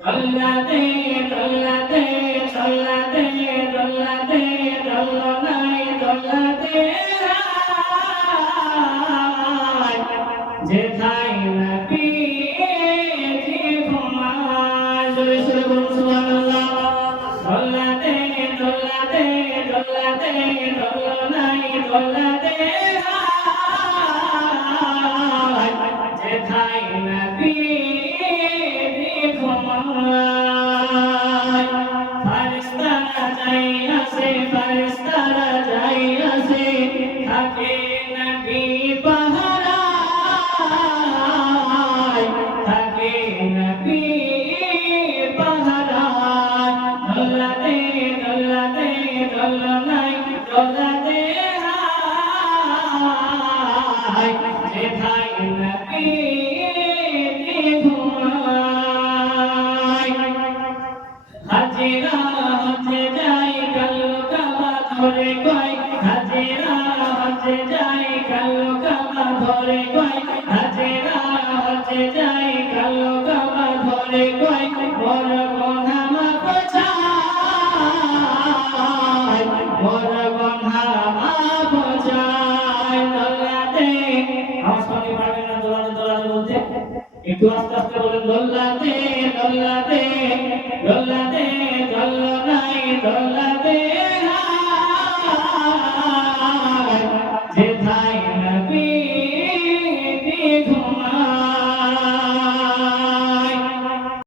দোল্লাতে দোল্লাতে দোল্লাতে দোল্লাতে দোলনায় দোল্লাতে যেথায় নবী ঘুমায় জোরে জোরে বলুন সুবহানাল্লাহ দোল্লাতে দোল্লাতে দোল্লাতে দোলনায় দোল্লাতে যেথায় নবী ঘুমায় ফারিস্তারা যাইয়াছে ফারিস্তারা যাইয়াছে থাকে নবী পাহারায় থাকে নবী পাহারায় দোলাতে দোলাতে দোলনায় দোলাতে হায় যেথায় নবী ঘুমায় হাজিরা হজে যাই কালো কাবা ধরে কয় হাজিরা হজে যাই কালো কাবা ধরে কয় হাজিরা হজে যাই কালো কাবা ধরে কয়